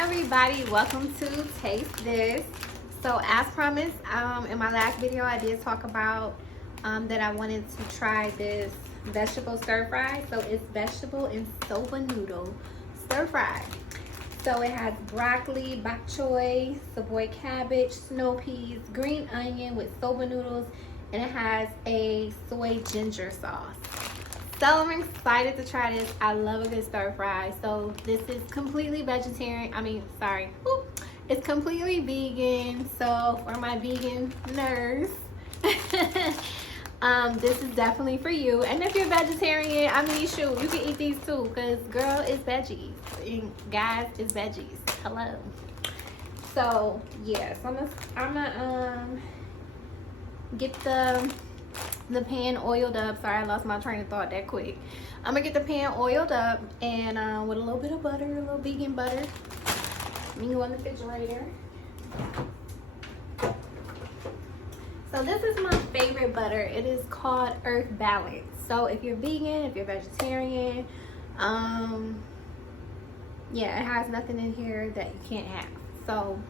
everybody, welcome to Taste This. So as promised, in my last video I did talk about that I wanted to try this vegetable stir fry. So it's vegetable and soba noodle stir fry. So it has broccoli, bok choy, savoy cabbage, snow peas, green onion with soba noodles, and it has a soy ginger sauce. So I'm excited to try this. I love a good stir fry. So this is completely vegetarian. It's completely vegan. So for my vegan nerds, this is definitely for you. And if you're vegetarian, I mean, shoot, you can eat these too, because girl, it's veggies. And guys, it's veggies. Hello. So yeah, so I'm gonna get the pan oiled up. Sorry, I lost my train of thought that quick. I'm gonna get the pan oiled up and with a little bit of butter, a little vegan butter. Let me go in the refrigerator. So this is my favorite butter. It is called Earth Balance. So if you're vegan, if you're vegetarian, yeah, it has nothing in here that you can't have. So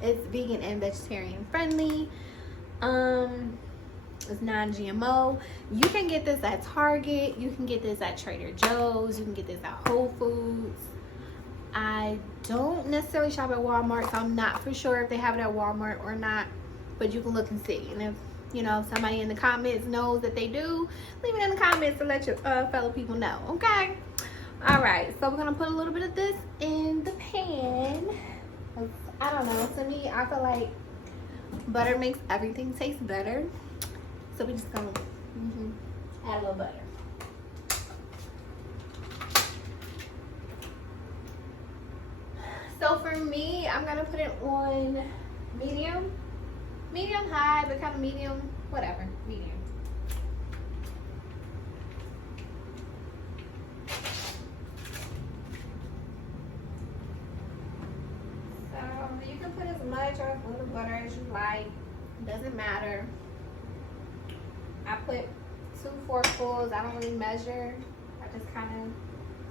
it's vegan and vegetarian friendly. It's non-GMO. You can get this at Target. You can get this at Trader Joe's. You can get this at Whole Foods. I don't necessarily shop at Walmart, so I'm not for sure if they have it at Walmart or not. But you can look and see. And if somebody in the comments knows that they do, leave it in the comments to let your fellow people know. Okay. All right. So we're gonna put a little bit of this in the pan. I don't know. To me, I feel like butter makes everything taste better. So we're just gonna add a little butter. So for me, I'm gonna put it on medium high, but kind of medium, whatever, medium. So you can put as much or as little butter as you like. Doesn't matter. I put 2 forkfuls. I don't really measure. I just kind of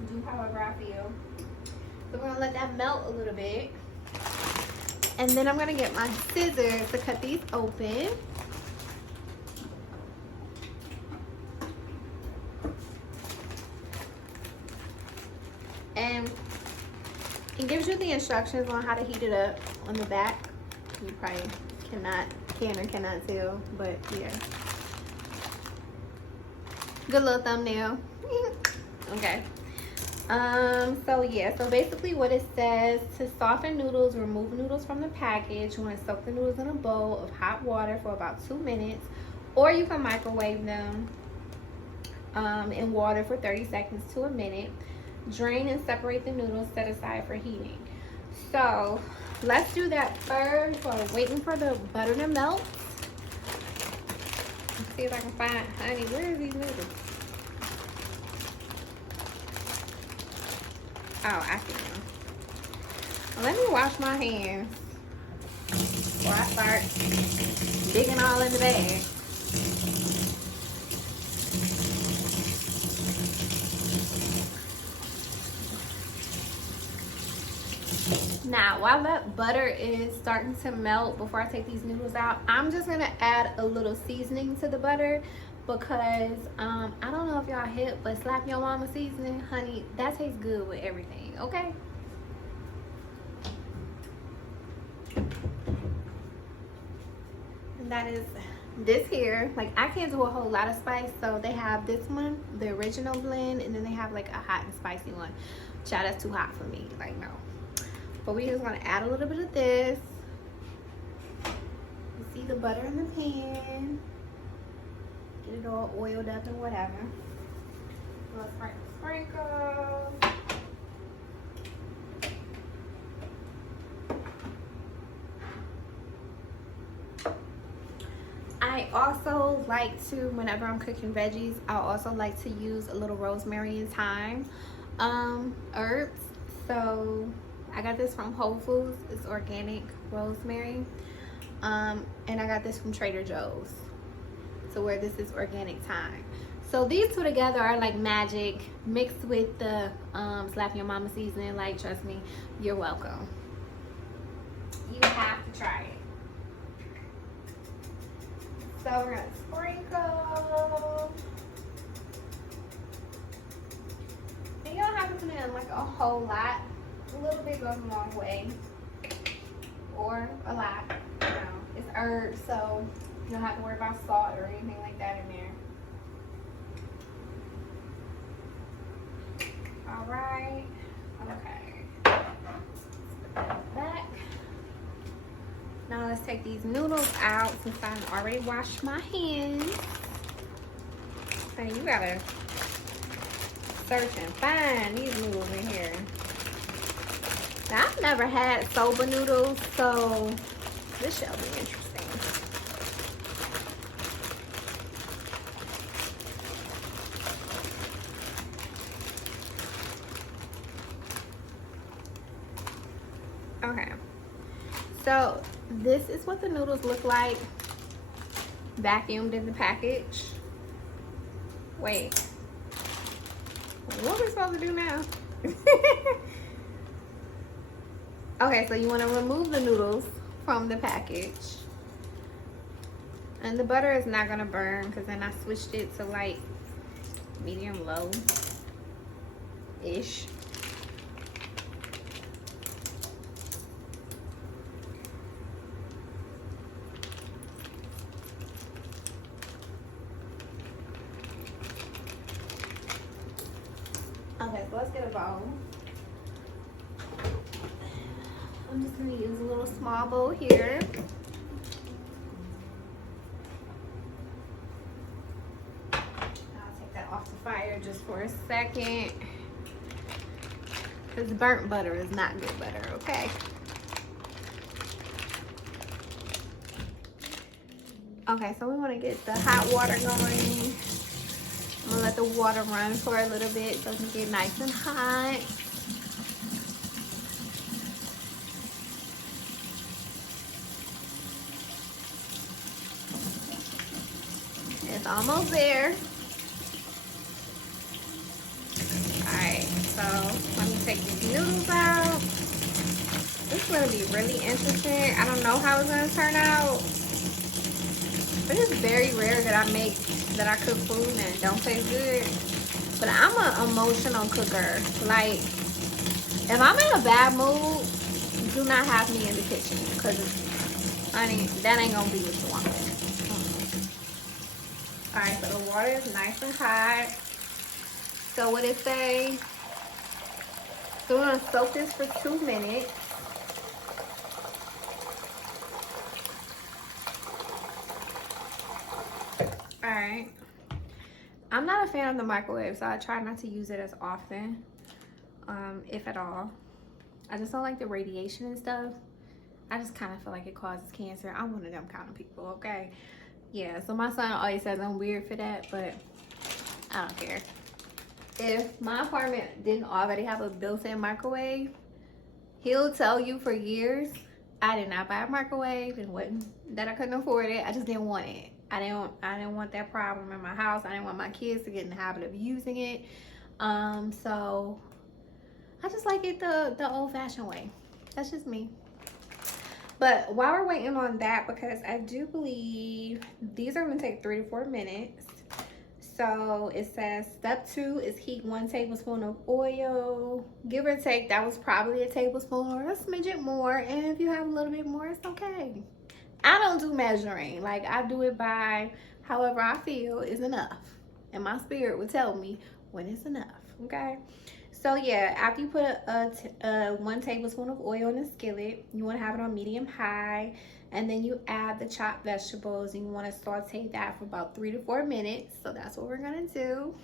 do however I feel. So we're gonna let that melt a little bit. And then I'm gonna get my scissors to cut these open. And it gives you the instructions on how to heat it up on the back. You probably cannot tell, but yeah. Good little thumbnail. Okay. So yeah, so basically what it says, to soften noodles, remove noodles from the package. You want to soak the noodles in a bowl of hot water for about 2 minutes, or you can microwave them in water for 30 seconds to a minute. Drain and separate the noodles, set aside for heating. So let's do that first while we're waiting for the butter to melt. Let's see if I can find, honey, where are these noodles? Oh, I see them. Well, let me wash my hands before I start digging all in the bag. Now, while that butter is starting to melt, before I take these noodles out, I'm just gonna add a little seasoning to the butter, because I don't know if y'all hip, but slap your mama seasoning, honey, that tastes good with everything. Okay. And that is this here. Like, I can't do a whole lot of spice, so they have this one, the original blend, and then they have like a hot and spicy one. Child, that's too hot for me. Like, no. But we're just gonna add a little bit of this. You see the butter in the pan. Get it all oiled up and whatever. Let's sprinkle. I also like to, whenever I'm cooking veggies, I also like to use a little rosemary and thyme herbs. So I got this from Whole Foods. It's organic rosemary. And I got this from Trader Joe's. So where this is organic thyme. So these two together are like magic, mixed with the Slap Your Mama seasoning. Like, trust me, you're welcome. You have to try it. So we're gonna sprinkle. And you don't have to put in like a whole lot. A little bit goes a long way. Or a lot. You know, it's herbs, so you don't have to worry about salt or anything like that in there. All right. Okay. Put that back. Now let's take these noodles out since I already washed my hands. So you gotta search and find these noodles in here. Now, I've never had soba noodles, so this shall be interesting. Okay, so this is what the noodles look like vacuumed in the package. Wait, what are we supposed to do now? Okay, so you want to remove the noodles from the package. And the butter is not going to burn because then I switched it to like medium low-ish. Okay, so let's get a bowl. I'm just going to use a little small bowl here. I'll take that off the fire just for a second. Because burnt butter is not good butter, okay? Okay, so we want to get the hot water going. I'm going to let the water run for a little bit so it can get nice and hot. It's almost there. Alright, so let me take these noodles out. This is going to be really interesting. I don't know how it's going to turn out. But it's very rare that I cook food and it don't taste good. But I'm an emotional cooker. Like, if I'm in a bad mood, do not have me in the kitchen. Because, honey, that ain't going to be what you want. Alright, so the water is nice and hot. So what it say? So we're going to soak this for 2 minutes. Alright. I'm not a fan of the microwave, so I try not to use it as often. If at all. I just don't like the radiation and stuff. I just kind of feel like it causes cancer. I'm one of them kind of people, okay? Yeah, so my son always says I'm weird for that, but I don't care. If my apartment didn't already have a built-in microwave, he'll tell you for years, I did not buy a microwave and wasn't that I couldn't afford it. I just didn't want it. I didn't want that problem in my house. I didn't want my kids to get in the habit of using it. So I just like it the old-fashioned way. That's just me. But while we're waiting on that, because I do believe these are going to take 3 to 4 minutes. So it says step 2 is heat 1 tablespoon of oil. Give or take, that was probably a tablespoon or a smidget more. And if you have a little bit more, it's okay. I don't do measuring. Like, I do it by however I feel is enough. And my spirit will tell me when it's enough, okay? So yeah, after you put a 1 tablespoon of oil in a skillet, you want to have it on medium high, and then you add the chopped vegetables, and you want to saute that for about 3 to 4 minutes. So that's what we're gonna do.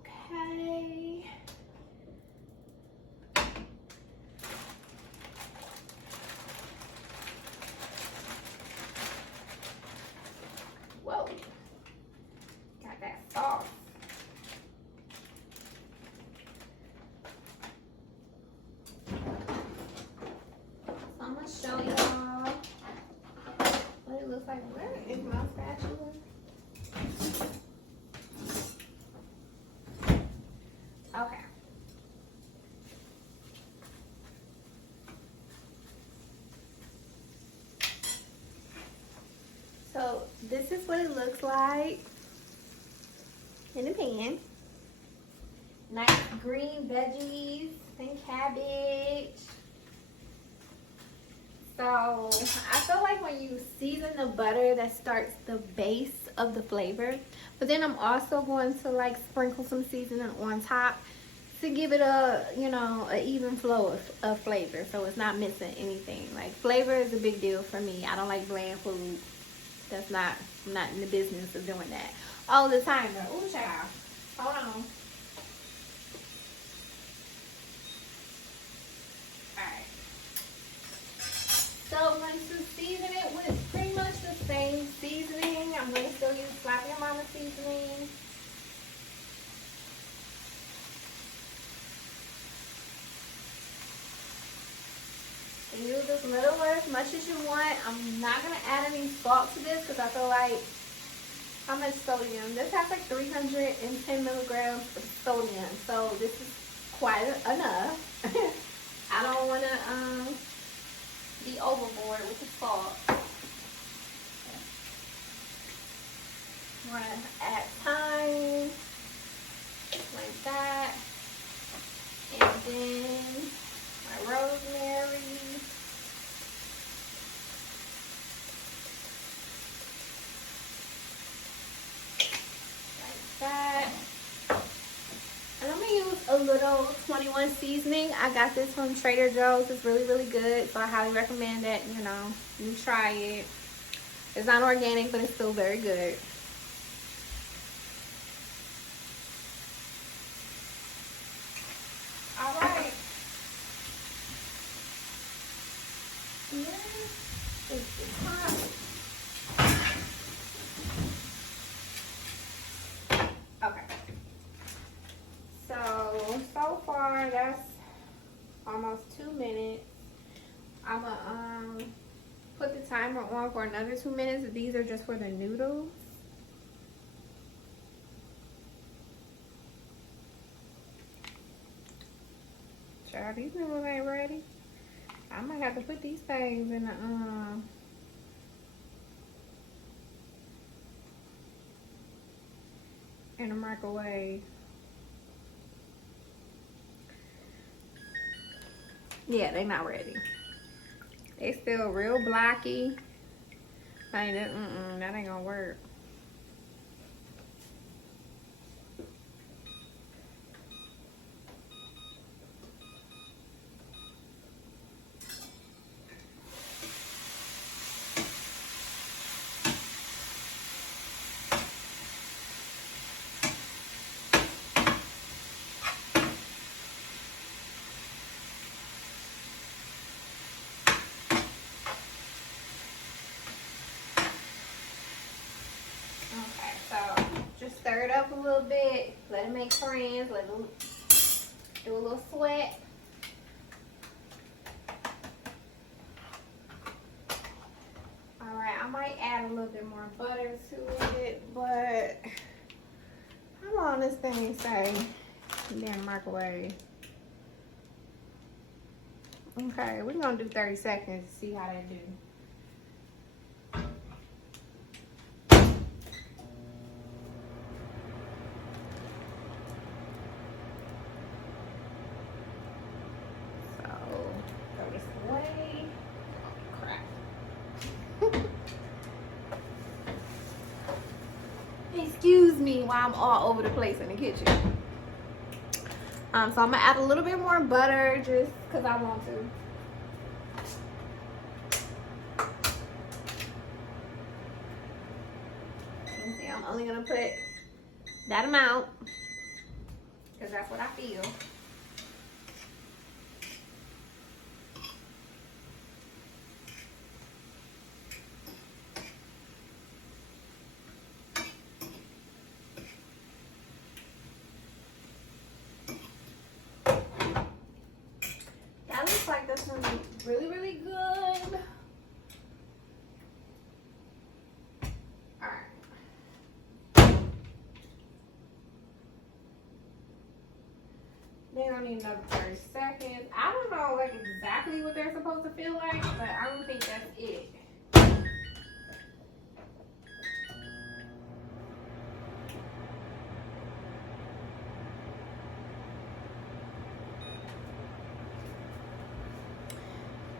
Okay. Whoa. Got that sauce. So I'm gonna show y'all what it looks was like, where is my spatula? Okay. So this is what it looks like in the pan. Nice green veggies and cabbage. So I feel like when you season the butter, that starts the base of the flavor. But then I'm also going to like sprinkle some seasoning on top to give it a, you know, an even flow of flavor, so it's not missing anything. Like, flavor is a big deal for me. I don't like bland food. That's not, I'm not in the business of doing that all the time. Ooh, child. Hold on. Alright. So I'm going to season it with pretty much the same seasoning. I'm going to still use Sloppy Mama seasoning. Use as little or as much as you want. I'm not going to add any salt to this because I feel like, how much sodium? This has like 310 milligrams of sodium. So this is quite enough. I don't want to be overboard with the salt. I'm going to add thyme, like that. And then my rosemary. That. And I'm gonna use a little 21 seasoning. I got this from Trader Joe's. It's really, really good. So I highly recommend that, you know, you try it. It's not organic, but it's still very good. All right. Okay. So far that's almost 2 minutes. I'm gonna put the timer on for another 2 minutes. These are just for the noodles. Child, these noodles ain't ready. I might have to put these things in the microwave. Yeah, they not ready. They still real blocky. That ain't gonna work. Okay, so just stir it up a little bit. Let it make friends. Let it do a little sweat. Alright, I might add a little bit more butter to it, but how long this thing say in the microwave? Okay, we're gonna do 30 seconds to see how they do. Excuse me while I'm all over the place in the kitchen. So I'm gonna add a little bit more butter just because I want to. You see, I'm only gonna put that amount because that's what I feel. Looks like this one is really, really good. They don't need another 30 seconds. I don't know like exactly what they're supposed to feel like, but I don't think that's it.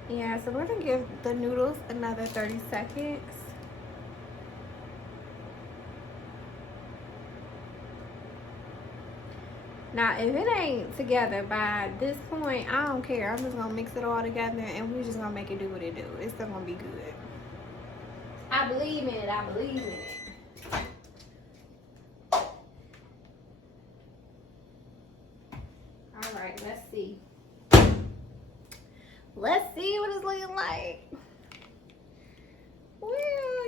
Yeah, so we're gonna give the noodles another 30 seconds. Now, if it ain't together by this point, I don't care. I'm just gonna mix it all together and we're just gonna make it do what it do. It's still gonna be good. I believe in it. I believe in it. All right, let's see. Let's see what it's looking like. Well,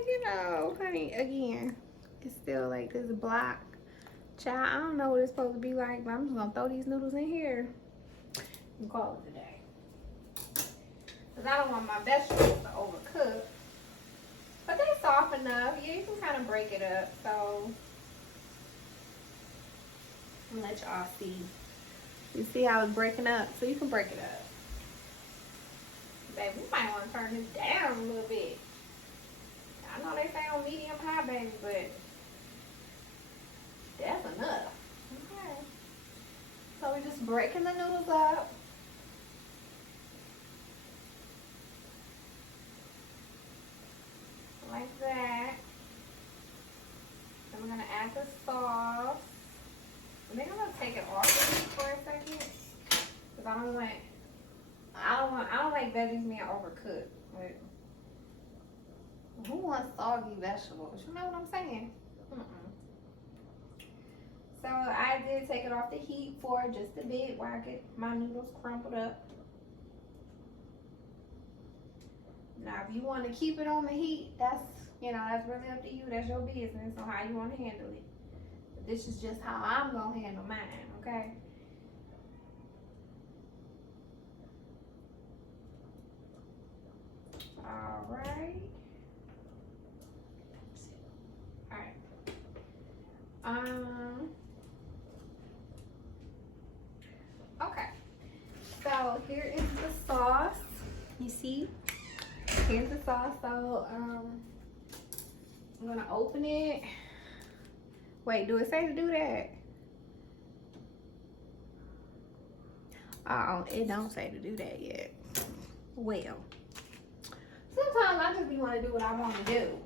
you know, honey, again, it's still like this block. Child, I don't know what it's supposed to be like, but I'm just gonna throw these noodles in here and call it a day. Because I don't want my vegetables to overcook. But they're soft enough. Yeah, you can kind of break it up. So, I'll let y'all see. You see how it's breaking up? So you can break it up. Baby, we might want to turn this down a little bit. I know they say on medium high, baby, but that's enough. Okay. So we're just breaking the noodles up. Like that. Then we're gonna add the sauce. I think I'm gonna take it off for a second. Because I don't like veggies being overcooked. Like, who wants soggy vegetables? You know what I'm saying? So I did take it off the heat for just a bit while I get my noodles crumpled up. Now, if you want to keep it on the heat, that's really up to you. That's your business on how you want to handle it. But this is just how I'm gonna handle mine, okay? All right. Okay. So here is the sauce. You see? Here's the sauce. So I'm gonna open it. Wait, do it say to do that? Oh, it don't say to do that yet. Well, sometimes I just be want to do what I want to do.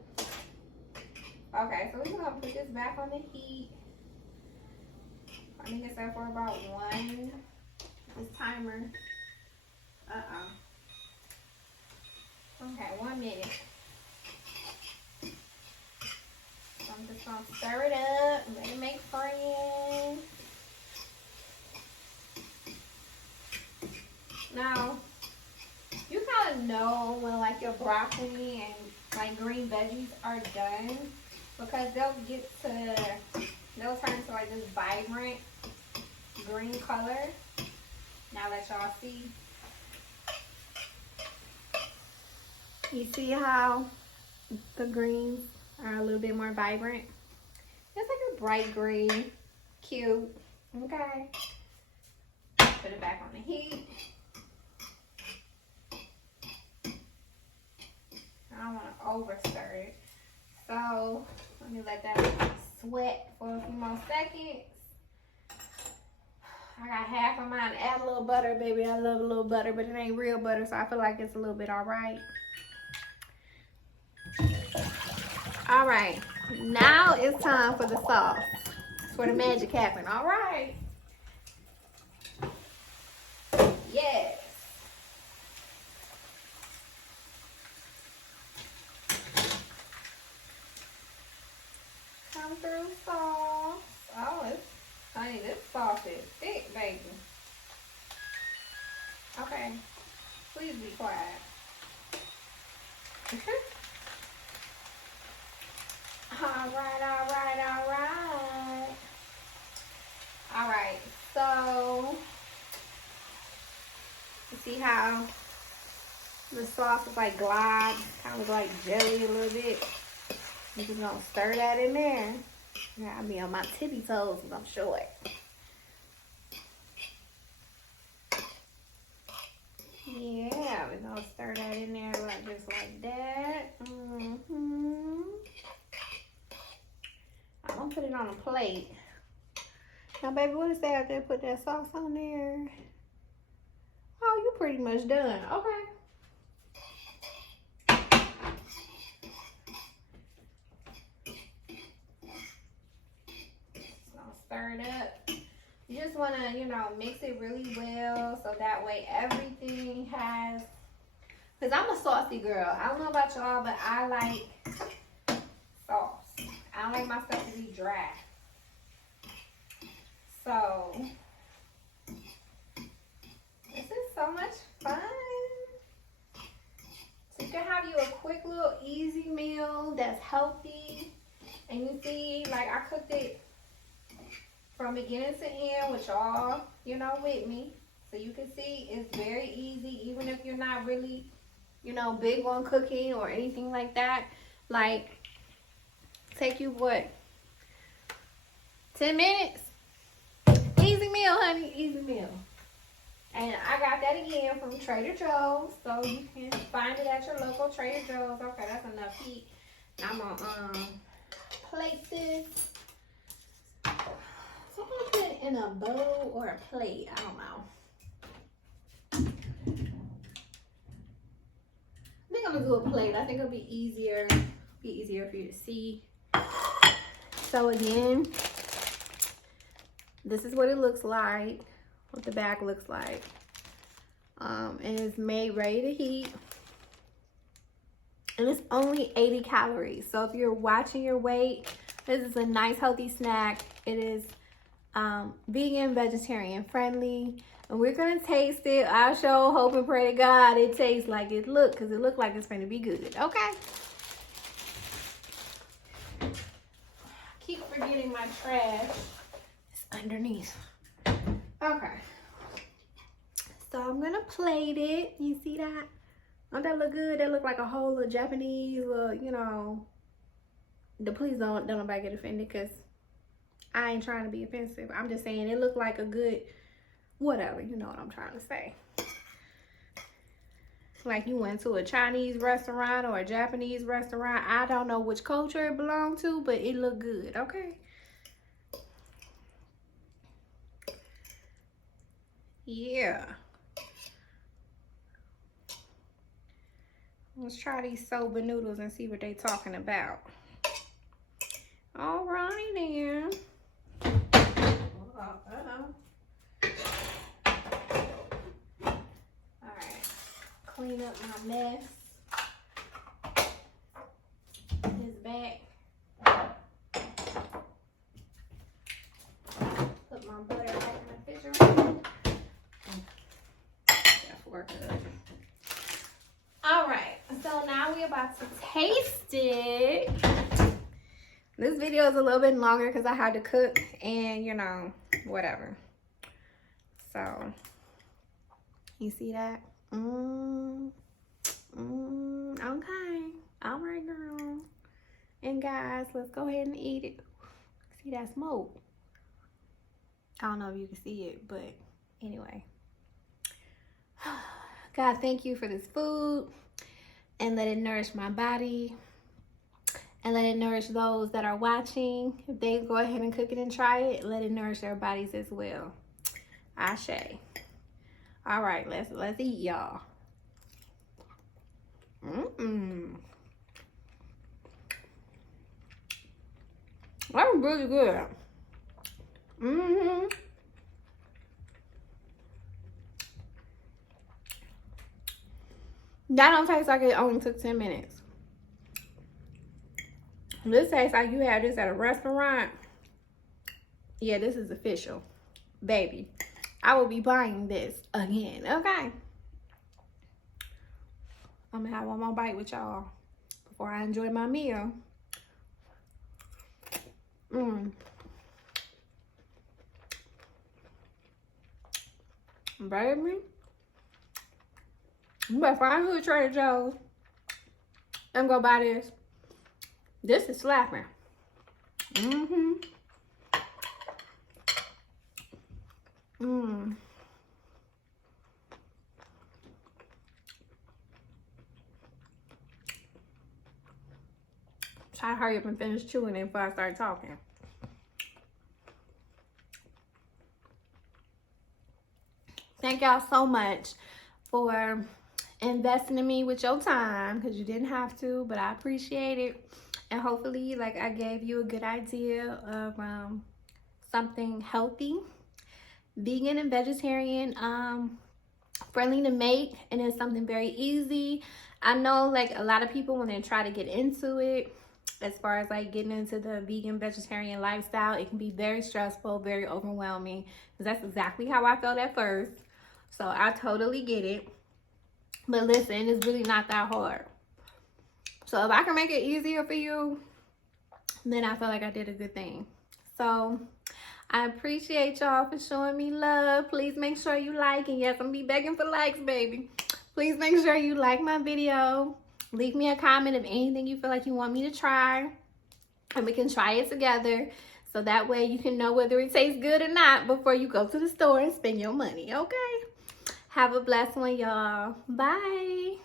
Okay, so we're gonna put this back on the heat. I think it's set for about this timer. Okay, 1 minute. So I'm just gonna stir it up, let it make friends. Now, you kind of know when like your broccoli and like green veggies are done because they'll turn to like this vibrant green color. Now that y'all see. You see how the greens are a little bit more vibrant? It's like a bright green. Cute. Okay. Put it back on the heat. I don't want to over stir it. So let me let that sweat for a few more seconds. I got half of mine. Add a little butter, baby. I love a little butter, but it ain't real butter, so I feel like it's a little bit all right. All right, now it's time for the sauce. For the magic happen. All right. Yes. Come through sauce. Oh, honey, this sauce is thick, baby. Okay, please be quiet. All right, so you see how the sauce is like glide, kind of like jelly a little bit. I'm just gonna stir that in there. Yeah, I'll be on my tippy toes because I'm short. Yeah, we're gonna stir that in there like just like that. I'm gonna put it on a plate. Now, baby, what is that after I put that sauce on there? Oh, you pretty much done. Okay. So stir it up. You just want to, you know, mix it really well so that way everything has, because I'm a saucy girl. I don't know about y'all, but I like sauce. I don't like my stuff to be dry. So, this is so much fun. So you can have you a quick little easy meal that's healthy. And you see, like I cooked it from beginning to end with y'all, you know, with me. So you can see it's very easy, even if you're not really, you know, big on cooking or anything like that. Like, take you what? 10 minutes? Easy meal, honey, easy meal. And I got that again from Trader Joe's. So you can find it at your local Trader Joe's. Okay, that's enough heat. Now I'm gonna plate this. So I'm gonna put it in a bowl or a plate. I don't know. I think I'm gonna do a plate. I think it'll be easier for you to see. So again, this is what it looks like, what the back looks like. And it's made ready to heat. And it's only 80 calories. So if you're watching your weight, this is a nice healthy snack. It is vegan, vegetarian friendly. And we're gonna taste it. I sure hope and pray to God it tastes like it look, because it look like it's gonna be good. Okay. Keep forgetting my trash. It's underneath. Okay. So I'm gonna plate it. You see that? Don't that look good? That look like a whole little Japanese, you know. Please don't nobody get offended, because I ain't trying to be offensive. I'm just saying it looked like a good, whatever, you know what I'm trying to say. Like you went to a Chinese restaurant or a Japanese restaurant. I don't know which culture it belonged to, but it looked good, okay? Yeah. Let's try these soba noodles and see what they talking about. All right, then. All right. Clean up my mess. This back. Put my butter back in the refrigerator. All right, so now we're about to taste it. This video is a little bit longer because I had to cook and, you know, whatever. So, you see that? Okay. All right, girl. And guys, let's go ahead and eat it. See that smoke? I don't know if you can see it, but anyway. God, thank you for this food, and let it nourish my body, and let it nourish those that are watching. If they go ahead and cook it and try it, let it nourish their bodies as well. Ashe. All right, let's eat, y'all. That was really good. That don't taste like it only took 10 minutes. This tastes like you had this at a restaurant. Yeah, this is official. Baby, I will be buying this again, okay? I'm gonna have one more bite with y'all before I enjoy my meal. Baby, you better find who Trader Joe's and go buy this. This is slapping. I hurry up and finish chewing it before I start talking. Thank y'all so much for investing in me with your time, because you didn't have to, but I appreciate it. And hopefully, like, I gave you a good idea of something healthy, vegan and vegetarian, friendly to make, and it's something very easy. I know, like, a lot of people, when they try to get into it, as far as like getting into the vegan vegetarian lifestyle, it can be very stressful, very overwhelming, because that's exactly how I felt at first. So I totally get it. But listen, it's really not that hard. So if I can make it easier for you, then I feel like I did a good thing. So I appreciate y'all for showing me love. Please make sure you like, and yes, I'm gonna be begging for likes, baby. Please make sure you like my video. Leave me a comment of anything you feel like you want me to try, and we can try it together. So that way you can know whether it tastes good or not before you go to the store and spend your money, okay? Have a blessed one, y'all. Bye.